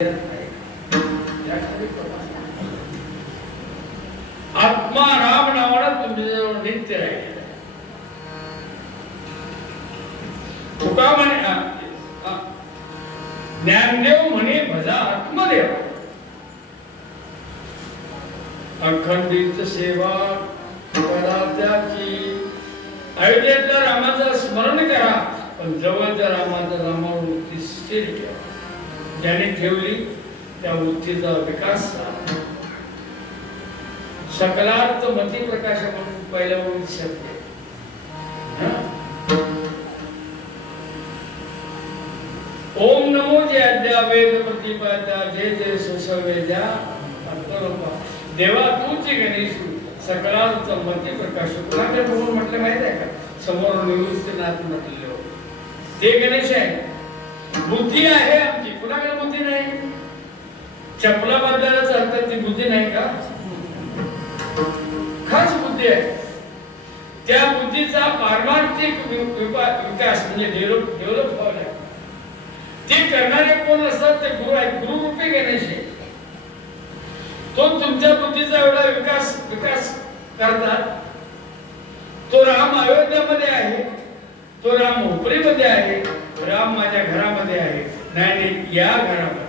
आत्मा राम नावानं तुमच्याजवळ नित्य राहील. तुका म्हणे ज्ञानदेव म्हणे भजा आत्मदेव. अखंडित सेवा करा त्याची. अयोध्येतल्या रामाचं स्मरण करा, पण जवळच्या रामावर वृत्ती स्थिर ठेवा. ज्याने ठेवली त्या वृत्तीचा विकास झाला. सकलार्थ मती प्रकाश म्हणून पहिल्या ओळीत शब्द ओम नमो जे अद्या वेद प्रतिपाद्या जे जे सुसवेद्या अत्तरूपा. देवा तूच गणेश सकलार्थ मती प्रकाश. कुणाकडे बघून म्हटलं माहित आहे का? समोर निवृत्तीनाथ म्हटलेले ते गणेश आहे. बुद्धी आहे आमची, कुणाकडे बुद्धी नाही. चपला बदलायला चालतात ती बुद्धी नाही का? खास बुद्धी आहे. त्या बुद्धीचा पारमार्थिक विकास म्हणजे डेव्हलप व्हावा. ते करणारे कोण असतात? ते गुरु आहेत. गुरुरूपी गणेश आहे. तो तुमच्या बुद्धीचा एवढा विकास करतात. तो राम अयोध्यामध्ये आहे, तो राम हुपरीमध्ये आहे, राम माझ्या घरामध्ये आहे. नाही या घरामध्ये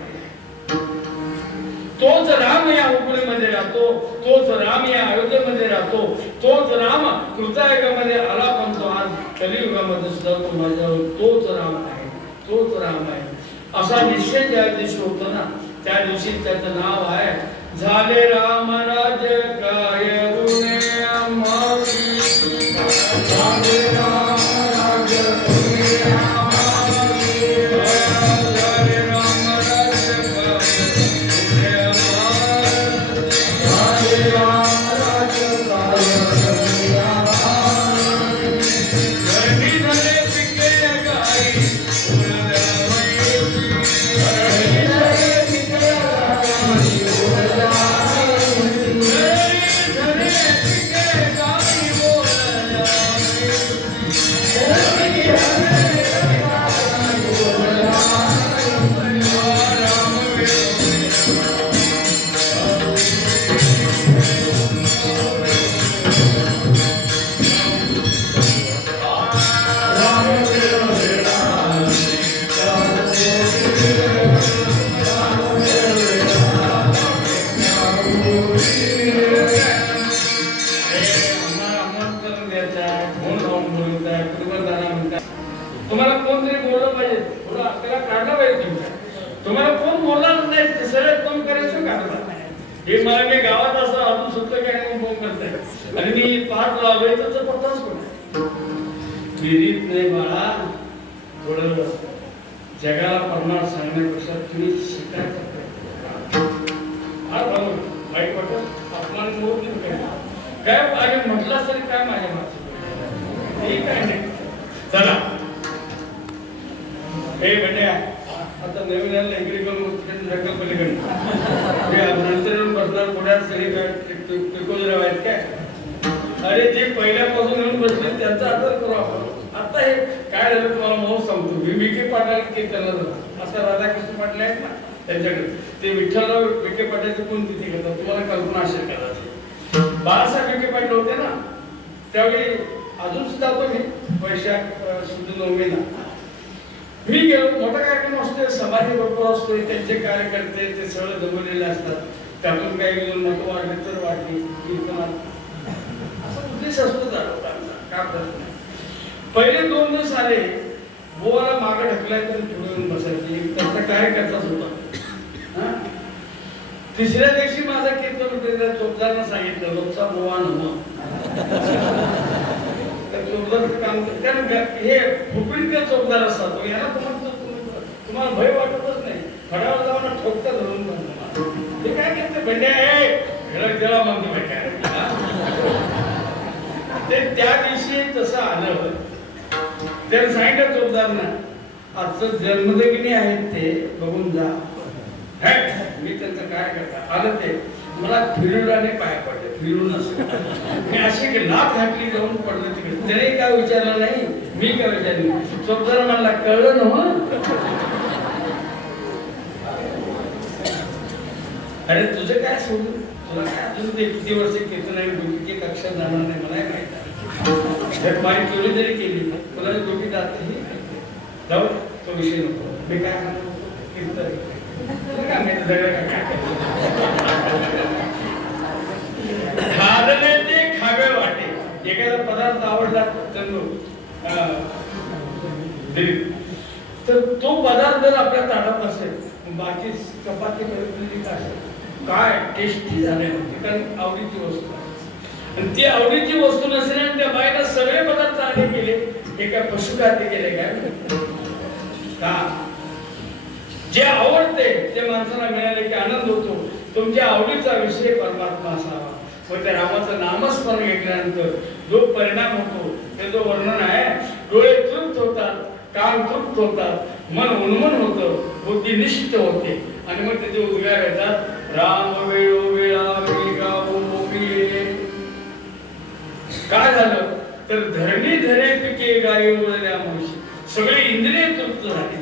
तोच राम या हुपरीमध्ये राहतो, तोच राम या अयोध्येमध्ये राहतो, तोच राम कृतायुगामध्ये आला, पण तो आज कलियुगामध्ये सुद्धा तो माझ्यावर तोच राम आहे, तोच राम आहे असा निश्चय ज्या दिवशी होतो ना, त्या दिवशी त्याचं नाव आहे झाले राम राज्य काय गुणे आम्हासी. झाले राम राज्य गुणे आम्हासी. झाले राम राज्य काय गुणे आम्हासी. झाले राम राज्य काय गुणे आम्हासी. धरणी धरे पिके गाई तुम्हाला कोणतरी बोललं पाहिजे, थोडं आपल्याला काढलं पाहिजे. तुम्हाला कोण बोलणार नाही, सरळ तोंड करायचं काढला. हे मला मी गावात असं अजून सुद्धा काय फोन करताय आणि मी पाहत लावलोय त्याचा पत्ताच कोण विहिरीत नाही बाळा. थोडं जगाला प्रमाण सांगण्यापेक्षा तुम्ही शिकायचं वाईट वाटत अपमान मोठं काय आणि म्हटलं तरी काय माझ्या माझं ठीक आहे. चला हे बेट्या आता नवीन यायला इकडे पलीकडे नंतर बसणार पुण्यात सगळी पिकोजराव आहेत काय. अरे जे पहिल्यापासून येऊन बसले त्यांचा आदर करू आपण. आता हे काय झालं तुम्हाला म्हणून सांगतो. विखे पाटील कीर्तनाला जातो असं राधाकृष्ण पाटील आहेत ना, त्यांच्याकडे ते विठ्ठलराव विखे पाटलाचे कोण तिथे घेतात तुम्हाला कल्पना असेल कदाचित. बाळासाहेब विखे पाटील होते ना, त्यावेळी अजून सुद्धा तो मी वैशाख शुद्ध नवमीला मी गेलो. मोठा कार्यक्रम असतो, समाधी भरपूर असतो, त्यांचे कार्यकर्ते ते सगळं जमवलेले असतात. त्यातून काही मत वाढले तर वाढली कीर्तनात असं उद्देश असतो का प्रश्न नाही. पहिले 2 दिवस आले बोवाला मागे ढकलाय तर पुढे येऊन बसायचे. त्यांचा कार्यकर्ताच होता. तिसऱ्या दिवशी माझा कीर्तन होते. चोपदारांना सांगितलं लोकचा बोवा नम काम. कारण हे फुकरीतले चोपदार असतात. याला तुम्हाला भय वाटतच नाही. फडावर जाऊन ठोकता धरून ते काय करते भेंड्या जळा म्हणतो भेट्या. ते त्या दिवशी तसं आलं. त्याला सांगितलं चोपदारांना आजचं जन्मदिनी आहेत ते बघून जा. मी त्यांचं काय करता आलं ते मला फिरवल्याने पाय पडले. फिरून असं मी अशी की लाथ घातली जाऊन पडलं तिकडे. त्याने काय विचारलं नाही, मी काय विचारलं. चोपदार मला कळलं ना. अरे तुझं काय सोडून तुला काय अजून ते किती वर्ष कीर्तन आणि डोकी कक्षा जाणार नाही मला माहित आहे. माहिती चोरी जरी केली तुला डोकी जात नाही जाऊ तो विषय नको. मी काय म्हणतो कीर्तन काय माहिती सगळं काय खादले ते खावे वाटे. एखादा पदार्थ आवडला तर तो पदार्थ जर आपल्या ताटात असेल बाकी चपाती काय टेस्टी झाले होते कारण आवडीची वस्तू आहे. आणि ती आवडीची वस्तू नसल्याने त्या बायका सगळे पदार्थ आले केले एका पशुखाद्य केले काय का जे आवडते ते माणसाला मिळाले की आनंद होतो. तुमच्या आवडीचा विषय परमात्मा असावा व त्या रामाचं नामस्मरण घेतल्यानंतर जो परिणाम होतो ते जो वर्णन आहे. डोळे तृप्त होतात, कान तृप्त होतात, मन उन्मन होतं, बुद्धी निश्चित होते आणि मग त्याचे उद्गार येतात राम वेळो वेळा वेगावो मोबिये. काय झालं तर धरणी धरे पिके गायी उरल्या म्हशी. सगळे इंद्रिय तृप्त झाले.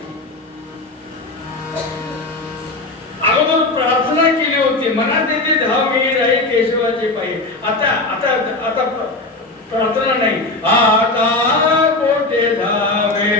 अगोदर प्रार्थना केली होती मनात येते धाव मी राही केशवाचे पायी. आता आता आता प्रार्थना नाही. आता कोठे धावे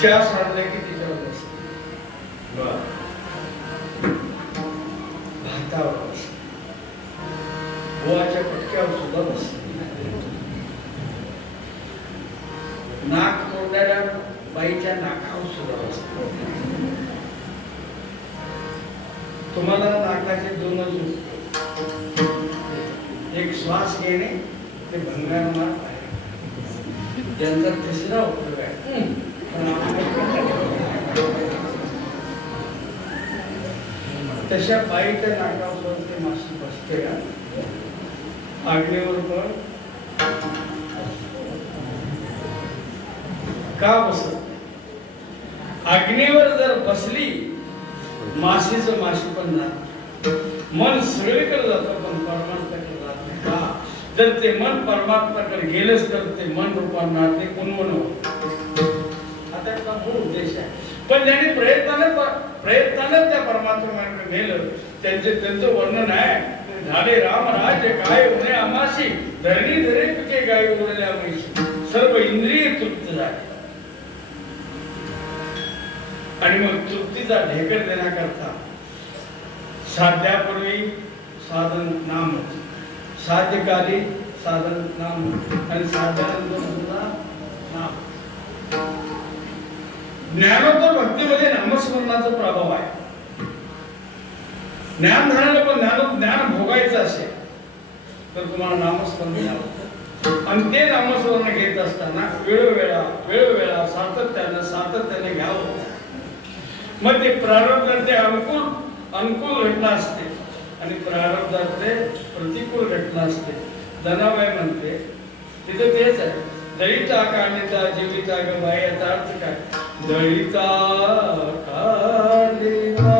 चहा सांडले की तिच्यावर बसते भातावर बसते गोवाच्या पटक्यावर सुद्धा बसते. नाक तोडणाऱ्या बाईच्या नाकावर सुद्धा बसते. तुम्हाला नाकाचे दोनच एक श्वास घेणे ते भंगारणार आहे त्यांचा तिसरा उपयोग आहे. तशा बाईच्या नाकावर ते माशी बसते आग्नेवर पण का बसत. आग्नेवर जर बसली माशीचं माशी पण ना मन सगळीकडे जातं पण परमात्म्याकडे जात नाही. का जर ते मन परमात्म्याकडे गेलंच तर ते मन रूपांना ते उन्मन होत. मूळ उद्देश आहे. पण ज्यांनी प्रयत्नाने त्या परमात्म्याकडे गेलं त्यांचं वर्णन आहे. झाले राम राज्य काय होणे आमाशी धरणी धरे पिके गायी उरल्या म्हशी. सर्व इंद्रिय तृप्त झाले आणि मग तृप्तीचा ढेकळ देण्याकरता साध्यापूर्वी साधन नाम, साध्यकाली साधन नाम आणि साध्यानंतर सुद्धा नाम. ज्ञानोत्तर भक्तीमध्ये नामस्मरणाचा प्रभाव आहे. ज्ञान झालेलं पण ज्ञान भोगायचं असेल तर तुम्हाला नामस्मरण घ्यावं आणि ते नामस्मरण घेत असताना वेळोवेळा सातत्याने घ्यावं. मग ते प्रारब्धाचे अनुकूल घटना असते आणि प्रारब्धाचे प्रतिकूल घटना असते. धनाबाई म्हणते तिथं तेच आहे. दळीचा कांडिता जीविता ग बाई, याचा अर्थ काय? दळीचा कांडिता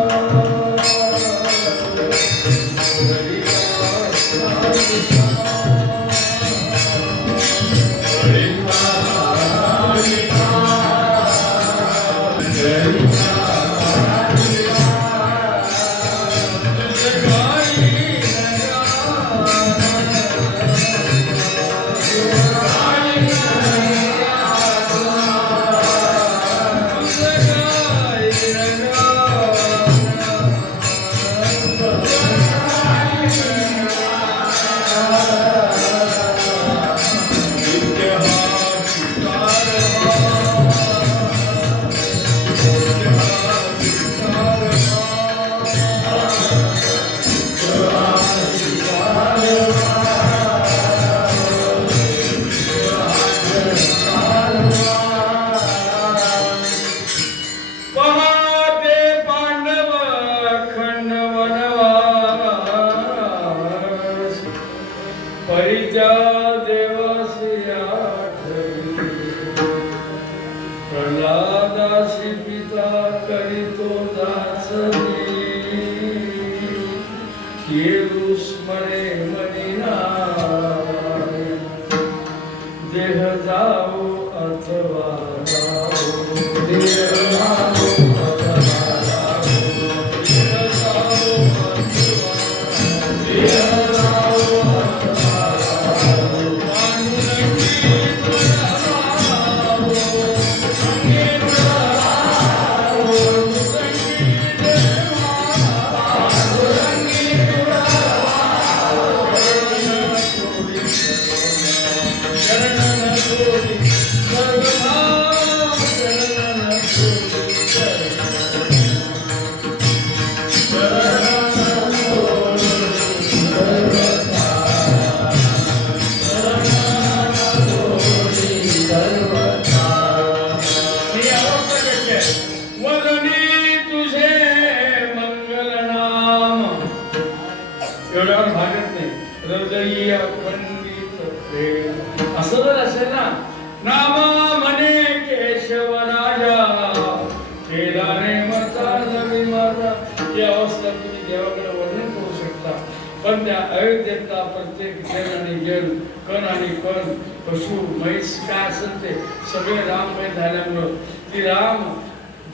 पण त्या अयोध्येतला प्रत्येक जन आणि जन, कण आणि कण, पशु म्हैस काय असेल ते सगळे राममय झाल्यामुळं ती राम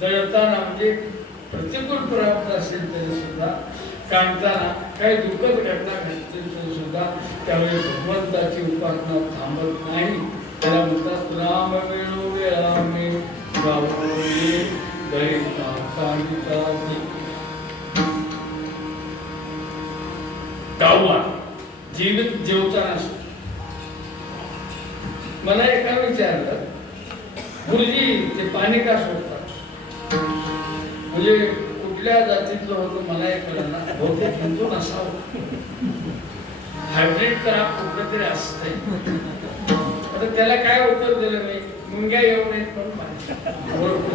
जळताना म्हणजे प्रतिकूल प्राप्त असेल तरी सुद्धा, काढताना काही दुःखद घटना घडतील तरी सुद्धा त्यावेळी भगवंताची उपासना थांबत नाही. त्याला म्हणतात राम वेळो वेळामे गावोले दळीता कांडिता. जीवित जेवताना मला एका विचारलं, गुरुजी ते पाणी का सोडतात? म्हणजे कुठल्या जातीतलं होतं मला एक कळलं ना, बहुतेक हिंदू नसावं, हायब्रिड करा कुठलं तरी असतंय. आता त्याला काय उत्तर दिलं नाही, मुंग्या येऊ नयेत पण पाणी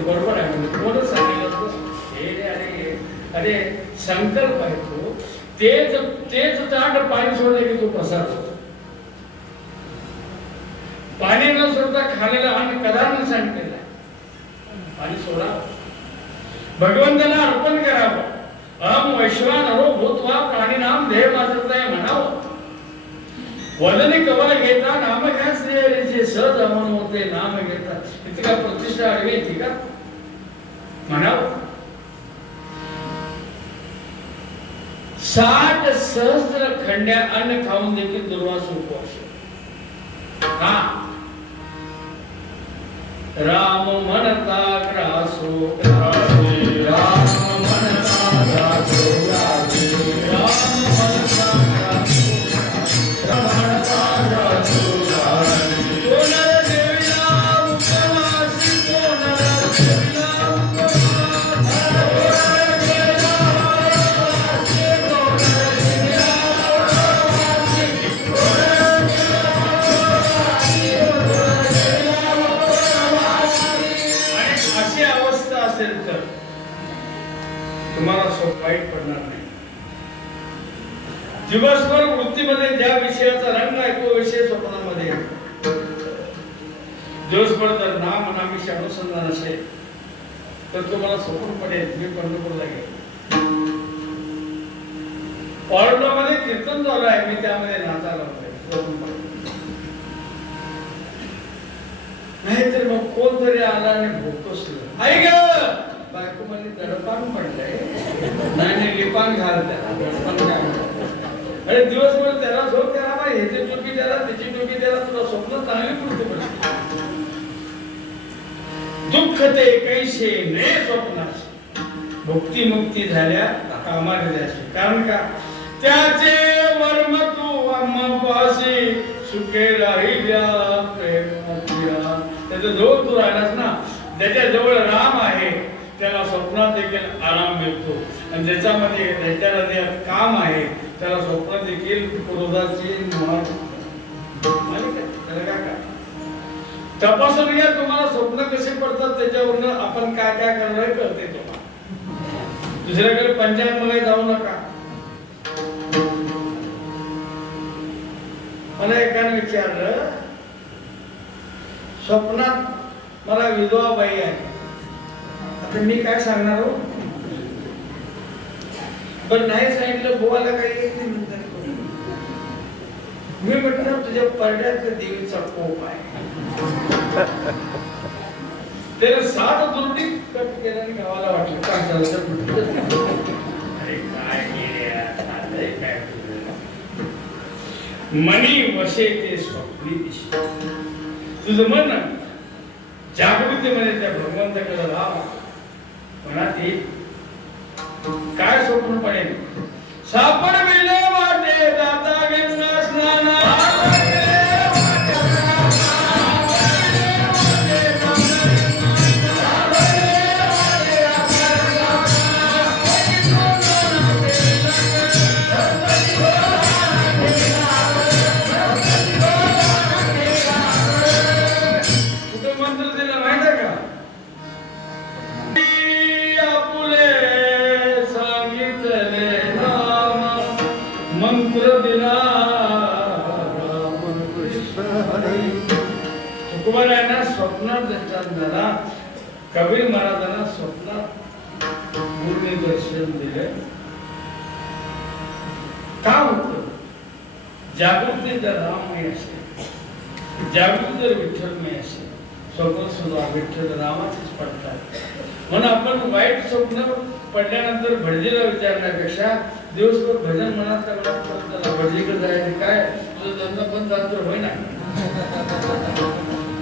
बरोबर आहे. म्हणजे कोणच सांगितलं हे अरे अरे संकल्प आहे तो, तेच ताट पाणी सोडलं की तो पसार होतो. पाणी न सोडता खाण्याला आणि कदान सांगितलेला पाणी सोडा, भगवंताला अर्पण करावं. अहम वैश्वानरो भूत्वा प्राणीनाम देह मात्रताय म्हणावं. वदनी कवल घेता नाम घ्या श्रीहरीचे, सहज अमन होते नाम घेता. इतका प्रतिष्ठा आडवी येते का म्हणावं. 60 सहस्त्र खंड्या अन्न खाऊन देखील दुर्वास उपवास. हा राम म्हणता ग्रासो ग्रासे, राम म्हणता ग्रासो ग्रासे, राम म्हणता ग्रासो ग्रासो ग्रासे. कोणाला देवीला उपवासी, कोणाला देवीला तुम्हाला वाईट पडणार नाही. दिवसभर वृत्तीमध्ये ज्या विषयाचा रंग आहे तो विषय स्वप्नामध्ये दिवसभर जर नाम नामीशी अनुसंधान असेल तर तुम्हाला स्वप्न पडेल मी पंढरपूरला गेलो. पाळोटामध्ये कीर्तन चालू आहे, मी त्यामध्ये नाचायला होते. नाहीतर मग कोणतरी आला आणि भोगतोच आई ग बायको मध्ये दडपान पडलंय. नाही लिपान घाल त्याला दडपान घाल. अरे दिवसभर त्याला झोप त्याला ह्याची टोपी त्याला त्याची टोपी त्याला तुला स्वप्न चांगली पूर्ती पडते. दुःख ते कैसे ने स्वप्नाचे भुक्ती मुक्ती झाल्या कामाला द्यायची. कारण का त्याचे वर्म तू आम्हापाशी सुखे राहिल्या प्रेमाच्या. त्याच्या जवळ तू राहिलास ना, त्याच्या जवळ राम आहे, त्याला स्वप्नात देखील आराम मिळतो. आणि ज्याच्यामध्ये त्याच्यामध्ये काम आहे त्याला स्वप्नात देखील क्रोधाची तपासून घ्या. तुम्हाला स्वप्न कसे पडतात त्याच्यावरनं आपण काय काय करणार कळते तुम्हाला. दुसऱ्याकडे पंचायत मध्ये जाऊ नका. मला एकाने विचारलं स्वप्नात मला विधवा बाई आहे, आता मी काय सांगणार हो. पण नाही सांगितलं बोवाला काही येत नाही म्हणतात. मी म्हटलं तुझ्या परड्यात देवीचा कोप आहे. त्याला 7 दुर्डी कट केला आणि गावाला वाटलं अरे काय मनी वशे ते स्वप्नी दिशी. तुझं मन जागृतीमध्ये त्या भगवंताकडे राहा. मनात काय स्वप्न पडेल सापड मिले वाटे दाता गंगा स्नान. कबीर महाराजांना स्वप्नात पूर्ण दर्शन दिले. का होतं जागृती जर राममय असेल, जागृती जर विठ्ठलमय असेल, स्वप्न सुद्धा विठ्ठल रामाचेच पडतात. म्हणून आपण वाईट स्वप्न पडल्यानंतर भटजीला विचारण्यापेक्षा दिवसभर भजन मनातल्या मनात पडताना भटजीकडे जायचे काय तुझं धंदा बंद झालं तर होईना.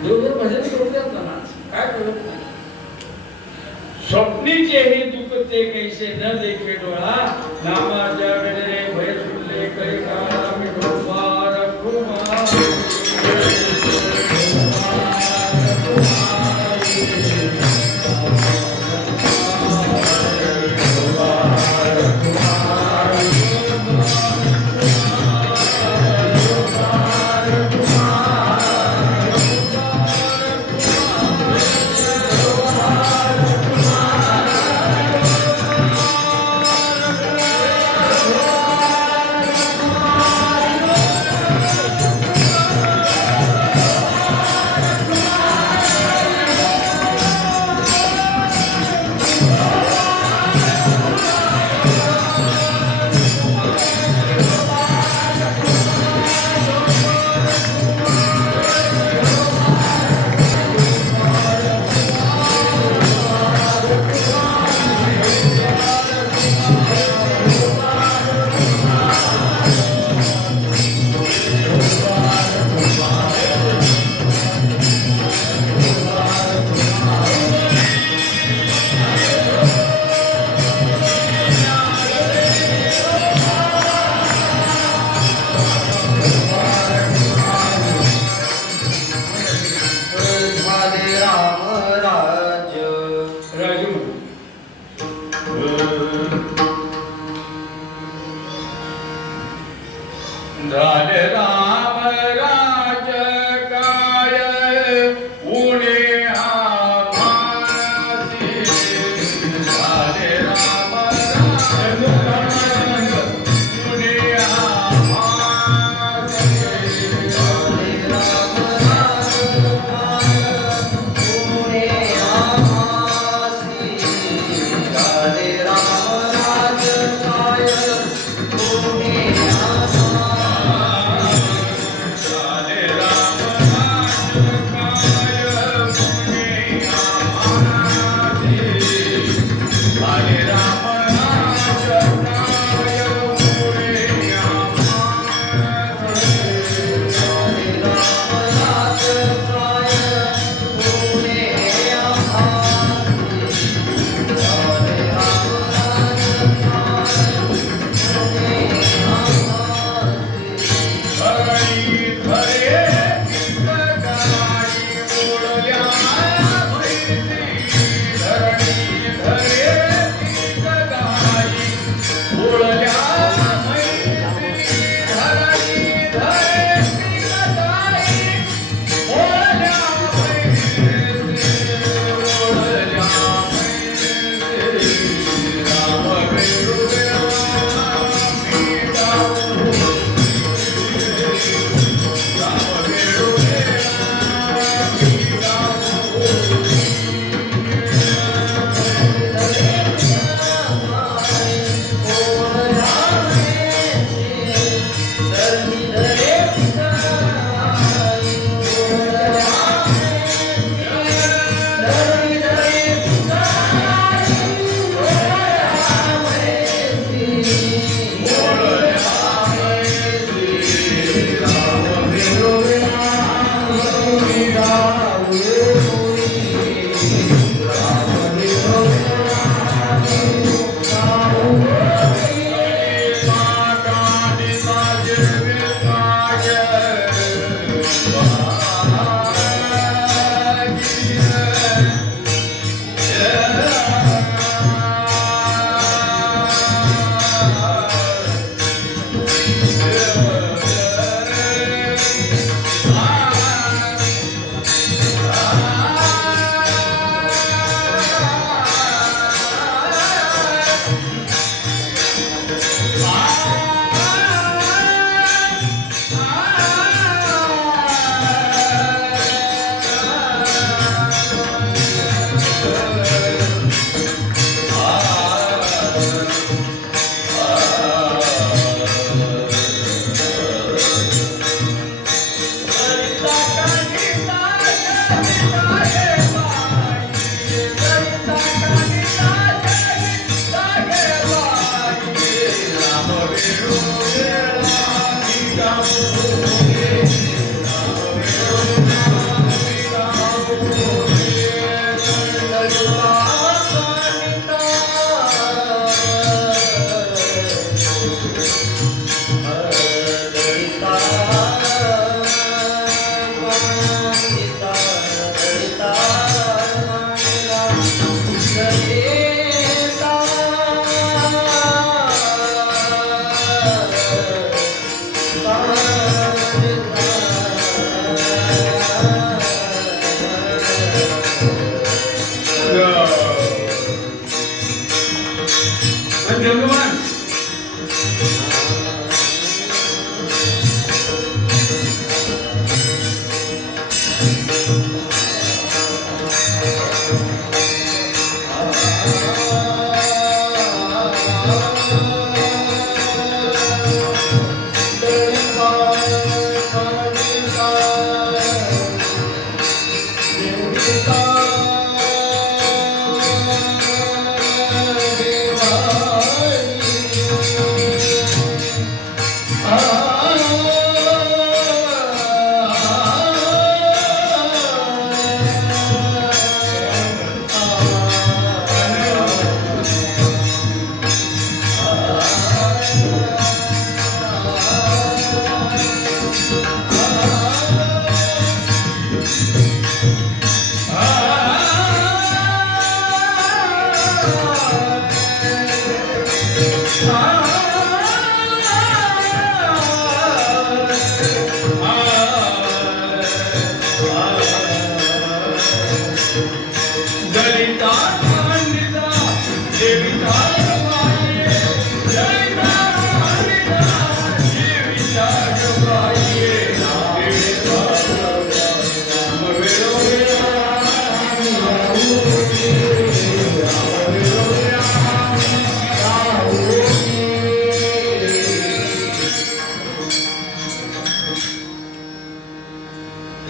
दिवसभर भजन करू द्यात ना काय कळत नाही. स्वप्नीचे हे दुःख ते कैसे न देखे डोळा. नामाच्या गजरे भय सुटले करी काळा मिठोबा रघुमा.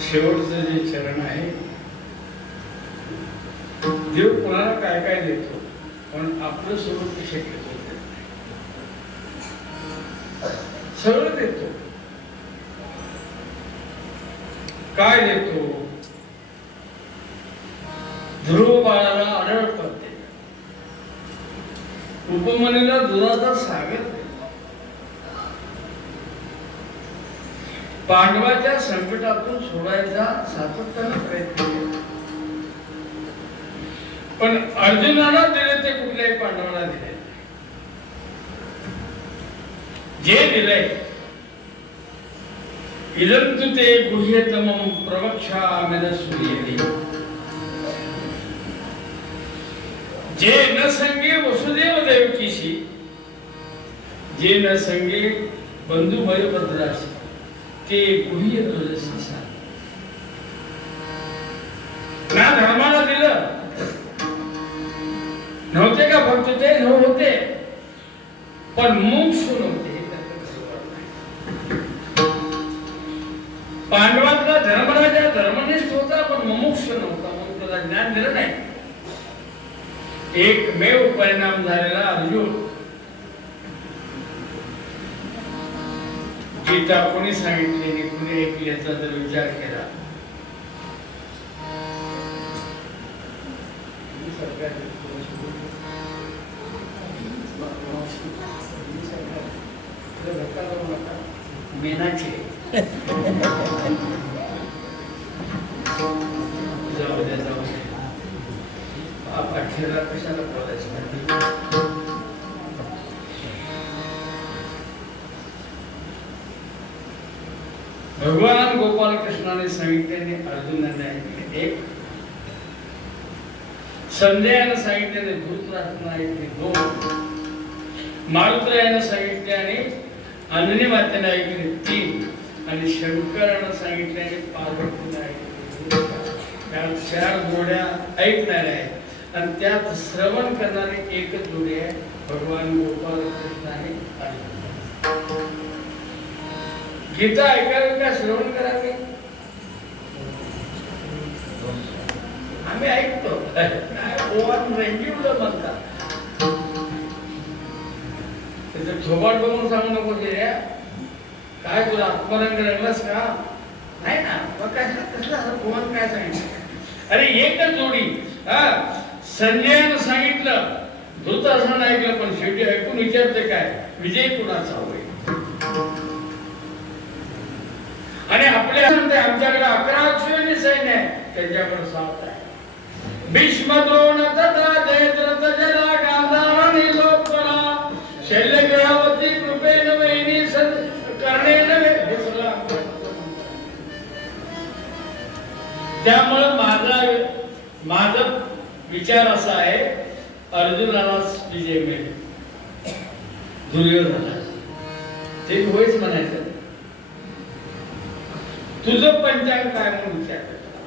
शेवटचं जे चरण आहे, देव कोणाला काय काय देतो, पण आपलं स्वरूप शक्य होत सगळं देतो. काय देतो? ध्रुव बाळाला अडळ पडते, उपमनीला दुधाचा सागर देतो, पांडवाच्या संकटातून सोडायचा सातत्याने प्रयत्न केला, पण अर्जुनाला दिले ते कुठल्याही पांडवाला दिले. जे दिले इदं तु ते गुह्यतमं प्रवक्ष्यामि, जे न संगे वसुदेव देवकीशी, जे न संगे बंधू बलभद्राशी, ते गुह्य तुझ्याशी सांग. ना धर्माला दिलं नव्हते का फक्त ते होते, पण मोक्ष नव्हते. पांडवातला धर्मराजा धर्मनिष्ठ होता, पण मुमुक्ष नव्हता, म्हणून त्याला ज्ञान दिलं नाही. एकमेव परिणाम झालेला अर्जुन. गीता कोणी सांगितलेली, कोणी ऐकली याचा जर विचार केला, मेनाचे जाऊ द्या अखेरला कशाला बोलायचं. भगवान गोपाल कृष्णाने सांगितलेले अर्जुनाने ऐकले एक, संजयाने सांगितलेले धृतराष्ट्राने ऐकले दोन, मारुत्रायाने सांगितले आणि अंजनी मातेने ऐकले तीन, आणि शंकराने सांगितल्याने पार्वतीने ऐकले. त्या चार जोड्या ऐकणाऱ्या आहेत आणि त्यात श्रवण करणारे एकच जोडी आहे, भगवान गोपाल कृष्ण आणि अर्जुन. गीता ऐकावी का श्रवण करावे? आम्ही ऐकतो, म्हणतात त्याचं थोबाड बघून सांगू नको ते काय तुला आत्मरंग रंगलास का? नाही ना, मग काय कसला भगवान काय सांगितलं? अरे एकच जोडी. संजयानं सांगितलं, धृतराष्ट्रानं ऐकलं, पण शेवटी ऐकून विचारते काय, विजय कुणाचा होईल? आणि आपल्या आमच्याकडे 11 अश्विनी सैन्य आहे, त्यांच्याकडे 7 आहे. भीष्म द्रोण तथा जयद्रथ जला गांधार निलोत्पला शैलग्रावती कृपेन वैनी कर्णेन वेधला. त्यामुळे माझा विचार असा आहे, अर्जुनालाच विजय मिळेल, दुर्योधनाला ते होईच म्हणायचं. तुझं पंचांग काय म्हणून विचार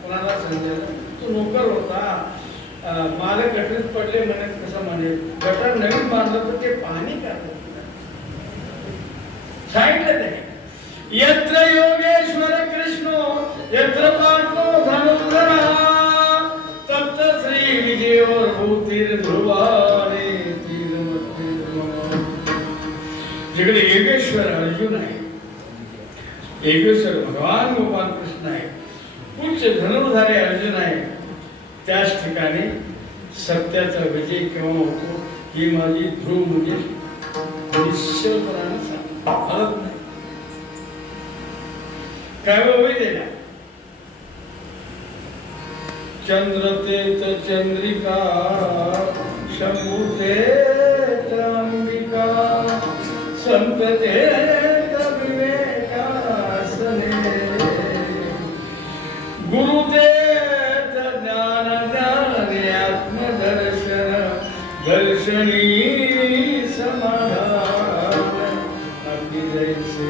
कोणाला समजेल? तू नोकर होता, मालक गटरीत पडले म्हणे, कसं म्हणे गटर नवीन बांधलं तर ते पाणी काढत सांगितलं त्याने. यत्र योगेश्वर कृष्णो यत्र पार्थो धनुर्धरा तत्र श्री विजयोर भूतिर ध्रुवाने तीरमते ध्रुवा. जिकडे योगेश्वर अर्जुन आहे, योगेश्वर भगवान गोपाल कृष्ण आहे, उच्च धनुर्धारी अर्जुन आहे, त्याच ठिकाणी सत्याचा विजय केव्हा होतो ही माझी ध्रुव म्हणजे निश्चलपणाने सांगत नाही. काय होईल ना, चंद्र तेच चंद्रिका शंभू तेच अंबिका संत तेच विवेकासने गुरु तेच ज्ञान ज्ञानी आत्मदर्शन दर्शनी समाधान अगदी जैसे.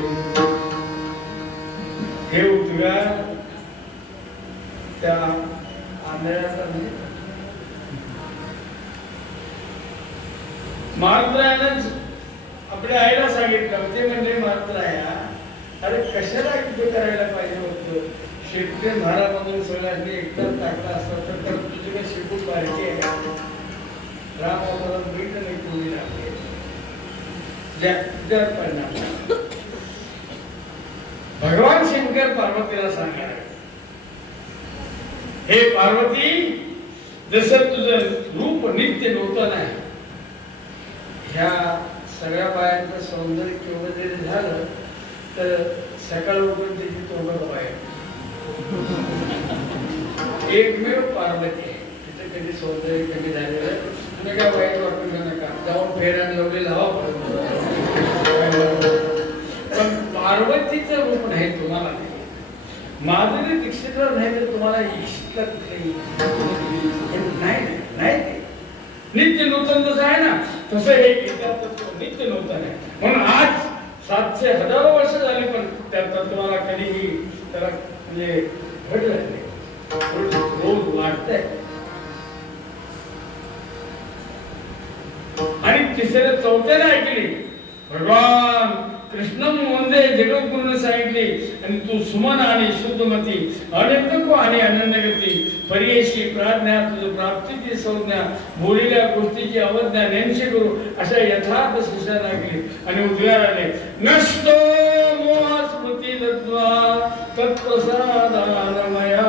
हे उद्गार त्या आंधळ्याचा म्हणजे मारुत्रायानं आपल्या आईला सांगितलं. ते म्हणजे मारुत्राया, अरे कशाला युद्ध करायला पाहिजे होतं, शेतकरी झाडामधून सगळ्यांनी एकदम टाकला असता तर तुझी काही शेपूट बारकी आहे का? राम अवतारात मीठ नाही पूर्वी लागले जग परिणाम. भगवान शंकर पार्वतीला सांगणार, हे पार्वती, जसं तुझं रूप नित्य नूतन आहे, ह्या सगळ्या बायांचं सौंदर्य केवढं जरी झालं तर सकाळ उठून त्याची तोंड बाहेर एकमेव पार्वती आहे, तिचं कधी सौंदर्य कमी झालेलं. तुम्ही काय वाईट वाटू घेऊ नका, जाऊन फेऱ्या लावले लावा पण पार्वतीचं रूप नाही तुम्हाला. माधुरी दीक्षितला नाही तर तुम्हाला इष्टला कुठेही नाही. नित्य नूतन जसं आहे ना तसं हे तत्व नित्य नूतन आहे. म्हणून आज 700 हजारो वर्ष झाली पण त्या तत्वाला कधीही त्याला म्हणजे घडलं नाही, रोज वाढतंय. आणि तिसऱ्या चौथ्याला ऐकली भगवान कृष्ण वंदे जगद्गुरूने सांगितले, आणि तू सुमन आणि शुद्धमती अनंतको आणि अनन्यगती परियेशी प्राज्ञा तुझ प्राप्तीची संज्ञा बोललेल्या गोष्टीची अवज्ञा नेमशे करू अशा यथार्थ शिष्याला केली. आणि उद्गाराने नष्टो मोह स्मृती लद्वा तत्प्रसादानमया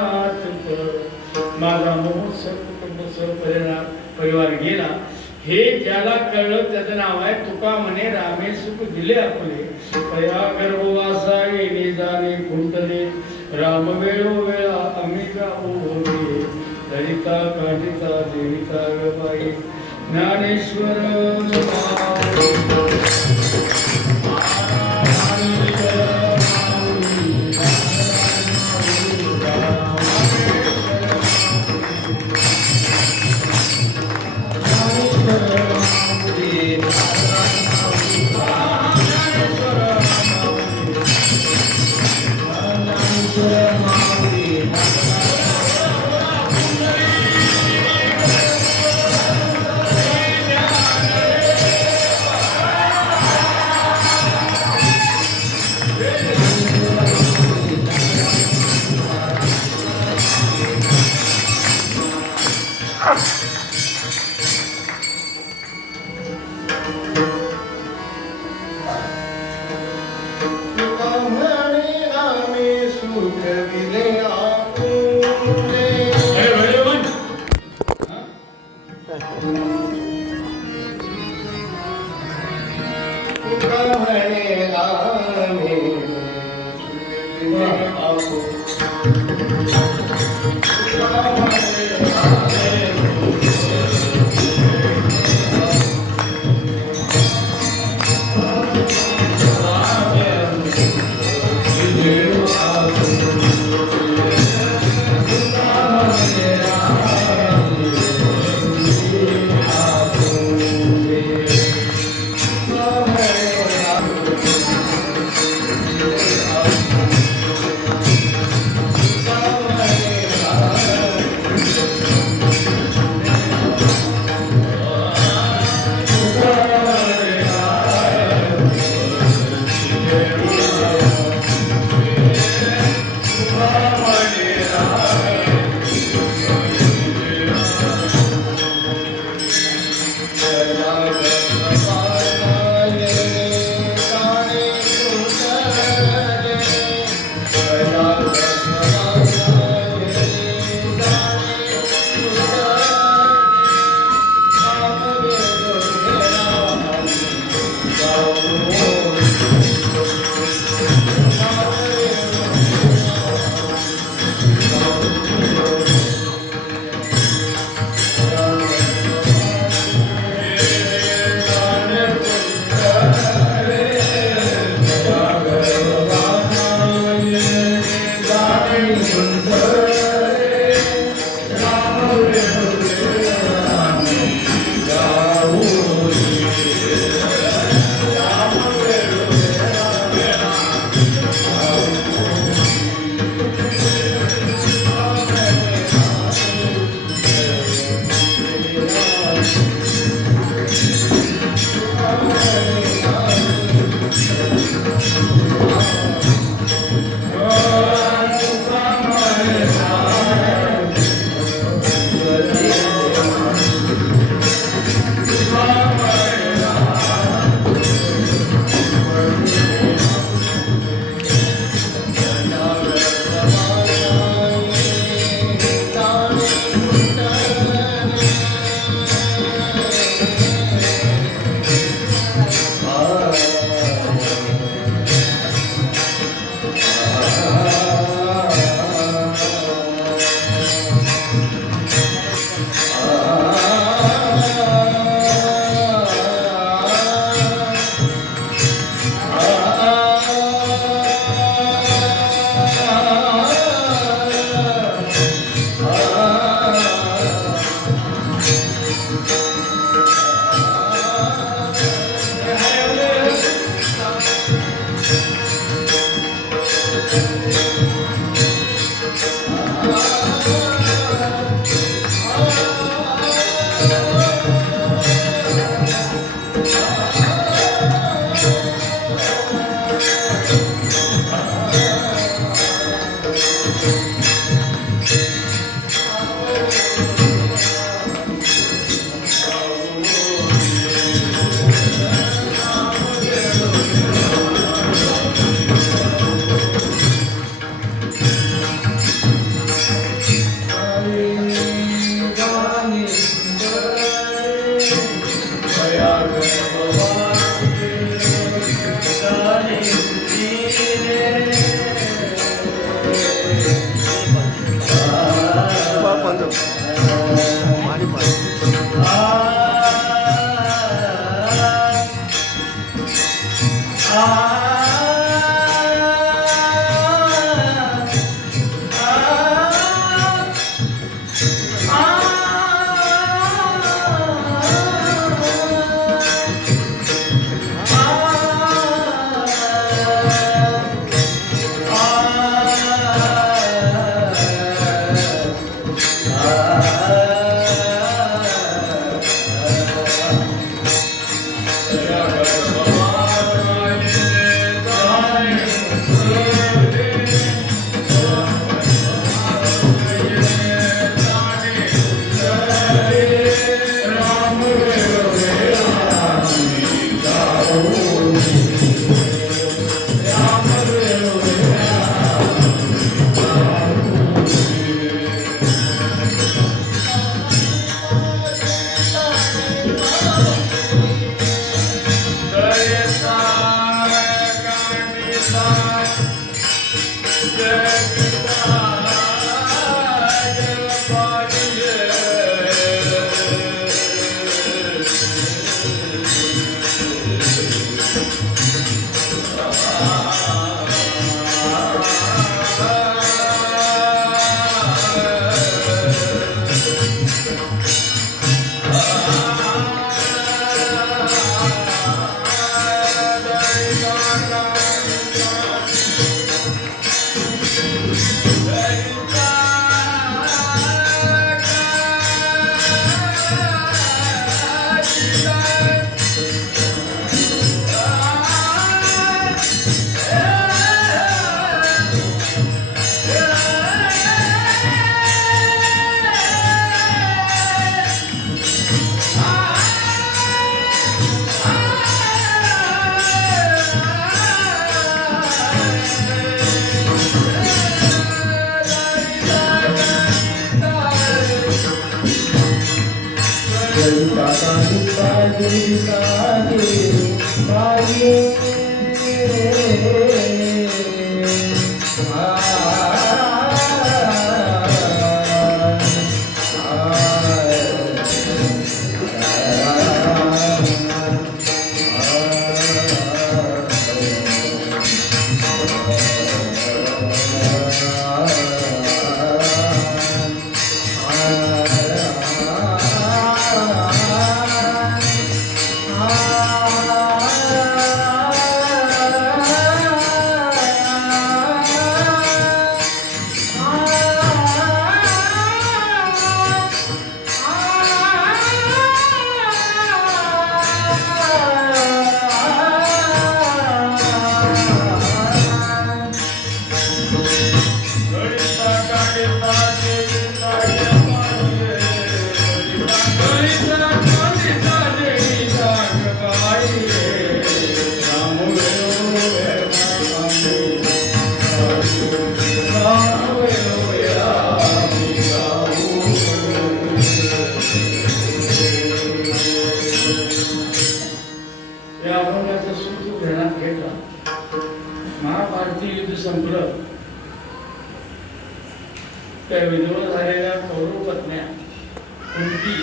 माझा मोह सर्व परिवार गेला. हे ज्याला कळलं त्याचं नाव आहे तुका म्हणे रामे सुख दिले आपले कया गर्भवासा येणे जाणे कुंटले राम वेळो वेळा अमिका ओढे ललिता काठिता देविता गबाई ज्ञानेश्वर महाभारतीय युद्ध संपलं. त्या विधवा झालेल्या कौरव पत्न्या कुंती,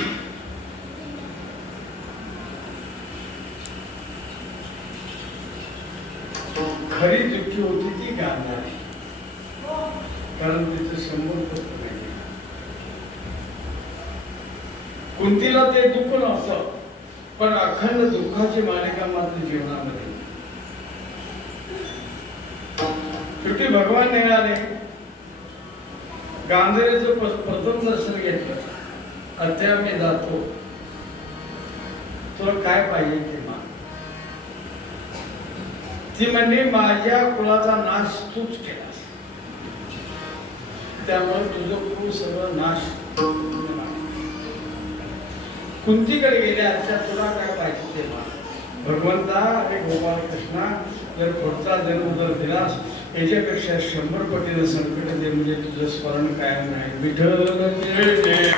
खरी दुःखी होती ती गांधारी, कारण तिचं संबंध नाही. कुंतीला ते दुःख नव्हतं, पण अखंड दुःखाची मालिका मात्र जीवनामध्ये. शेवटी भगवान निघाले, गांधारीचं प्रथम दर्शन घेतलं. अद्याप मी जातो, तुला काय पाहिजे ते माग. ती म्हणली माझ्या कुळाचा नाश तूच केलास, त्यामुळे तुझं कुळ सगळं नाश. कुंतीकडे गेल्या, त्या तुला काय पाहिजे ते माग. भगवंता आणि गोपाळ कृष्णा, जर पुढचा जन्म जर दिलास, याच्यापेक्षा 100 पटीनं संकट दे, म्हणजे तुझं स्मरण कायम नाही. विठ्ठल जय जय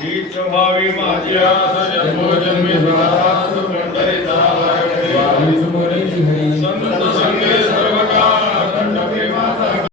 हीच व्हावी माझ्या जन्मोजन्मी